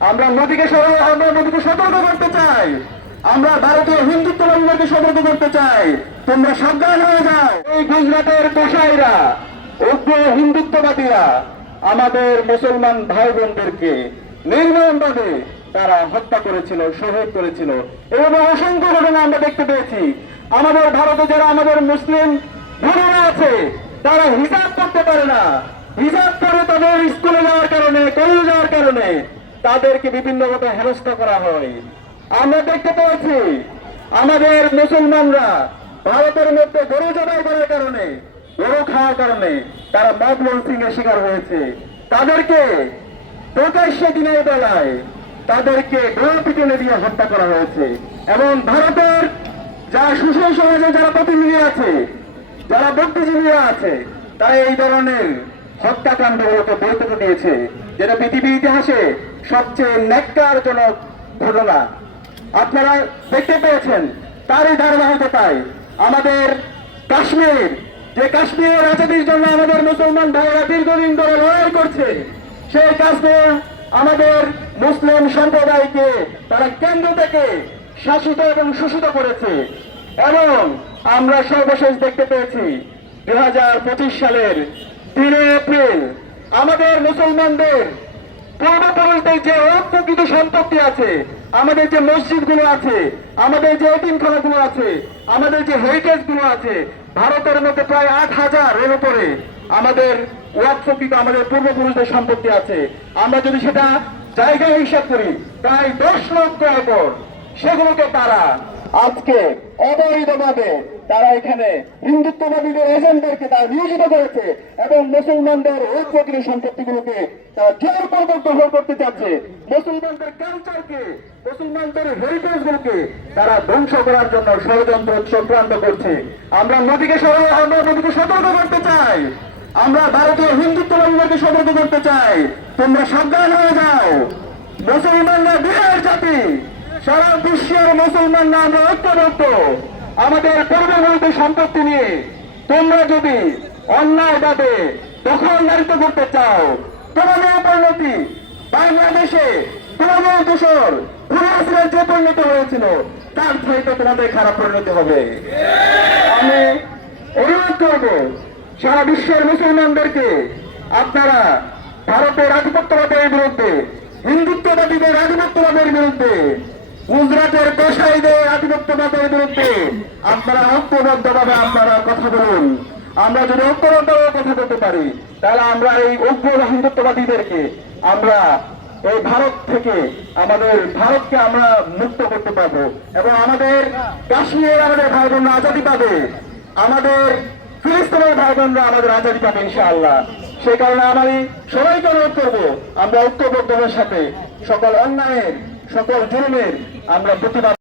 আমরা নদীকে আমরা নদীকে সতর্ক করতে চাই। আমরা ভারতীয় হিন্দুত্ববাদীদেরকে সতর্ক করতে চাই। তোমরা সাবধান হয়ে যাও। এই গুজরাটের কসাইরা, উগ্র হিন্দুত্ববাদীরা, আমাদের মুসলমান ভাই বোনদেরকে নির্মমভাবে তারা হত্যা করেছিল, শহীদ করেছিল এবং অসংখ্য ঘটনা আমরা দেখতে পেয়েছি। আমাদের ভারতে যারা আমাদের মুসলিম বোনেরা আছে, তারা হিসাব করতে পারে না। হিসাব করে তাদের স্কুলে যাওয়ার কারণে, কলেজে যাওয়ার কারণে তাদেরকে বিভিন্ন ভাবে হেনস্থা করা হয়। আমরা দেখতে পেয়েছি, আমাদের মুসলমানরা ভারতের মধ্যে গরু জবাই করার কারণে, গরু খাওয়ার কারণে তারা মদ সিং এর শিকার হয়েছে। তাদেরকে প্রকাশ্যে দিনের বেলায় তাদেরকে গরু পিটনে দিয়ে হত্যা করা হয়েছে। এবং ভারতের যারা সুশীল সমাজে যারা প্রতিনিধি আছে, যারা বুদ্ধিজীবীরা আছে, তারা এই ধরনের হত্যাকাণ্ডগুলোকে বৈধতা দিয়েছে, যেটা পৃথিবীর ইতিহাসে সবচেয়ে ন্যাক্কারজনক ঘটনা। আপনারা দেখতে পেয়েছেন, তারই ধারাবাহিকতায় আমাদের কাশ্মীর। যে কাশ্মীরের আজাদির জন্য আমাদের মুসলমান ভাইয়েরা দীর্ঘদিন ধরে লড়াই করছে, সেই কাশ্মীর আমাদের মুসলিম সম্প্রদায়কে তারা কেন্দ্র থেকে শাসিত এবং শোষিত করেছে। এবং আমরা সর্বশেষ দেখতে পেয়েছি দুই হাজার পঁচিশ সালের তিনে এপ্রিল, আমাদের মুসলমানদের পূর্বপুরুষদের যে অপ্রকৃত সম্পত্তি আছে, আমাদের যে মসজিদগুলো আছে, আমাদের যে এটিমখানা গুলো আছে, আমাদের যে হেরিটেজগুলো আছে, ভারতের মধ্যে প্রায় আট হাজার এর উপরে আমাদের ওয়াকফকৃত আমাদের পূর্বপুরুষদের সম্পত্তি আছে। আমরা যদি সেটা জায়গায় হিসাব করি, প্রায় দশ লক্ষ একর, সেগুলোকে তারা আজকে অবৈধভাবে তারা এখানে হিন্দুত্ববাদীদের এজেন্টদেরকে তারা নিয়োজিত করেছে এবং মুসলমানদের প্রকৃতির সম্পত্তিগুলোকে তারা জোরপূর্বক দখল করতে চাচ্ছে। মুসলমানদের কালচারকে মুসলমানদের হেরিটেজ গুলোকে তারা ধ্বংস করার জন্য ষড়যন্ত্র চক্রান্ত করছে। আমরা নদীকে আমরা মোদীকে সতর্ক করতে চাই। আমরা ভারতীয় হিন্দুত্ববাদীদেরকে সতর্ক করতে চাই। তোমরা সাবধান হয়ে যাও। মুসলমানরা বিহার জাতি। সারা বিশ্বের মুসলমানরা আমরা ঐক্যবদ্ধ। আমাদের পূর্ববর্তী সম্পত্তি নিয়ে তোমরা যদি অন্যায়ভাবে দখলদারিত্ব করতে চাও, তোমাদের পরিণতি বাংলাদেশে তোমাদের দূষণ ঘুরে যে পরিণতি হয়েছিল, তার চাইতে তোমাদের খারাপ পরিণতি হবে। আমি অনুরোধ করব, সারা বিশ্বের মুসলমানদেরকে আপনারা ভারতের আধিপত্যবাদের বিরুদ্ধে, হিন্দুত্ববাদীদের আধিপত্যবাদের বিরুদ্ধে গুজরাটের কসাইদের আধিপত্যবাদের বিরুদ্ধে আপনারা ঐক্যবদ্ধভাবে আপনারা কথা বলুন। আমরা যদি ঐক্যবদ্ধভাবে কথা বলতে পারি, তাহলে আমরা এই উগ্র হিন্দুত্ববাদীদেরকে আমরা এই ভারত থেকে, আমাদের ভারতকে আমরা মুক্ত করতে পারব। এবং আমাদের কাশ্মীরের আমাদের ভাই বোনরা আজাদি পাবে। আমাদের ফিলিস্তিনের ভাই বোনরা আমাদের আজাদি পাবে ইনশাআল্লাহ। সেই কারণে আমি সবাইকে অনুরোধ করব, আমরা ঐক্যবদ্ধতার সাথে সকল অন্যায়ের, সকল জুলুমের আমরা প্রতিবাদ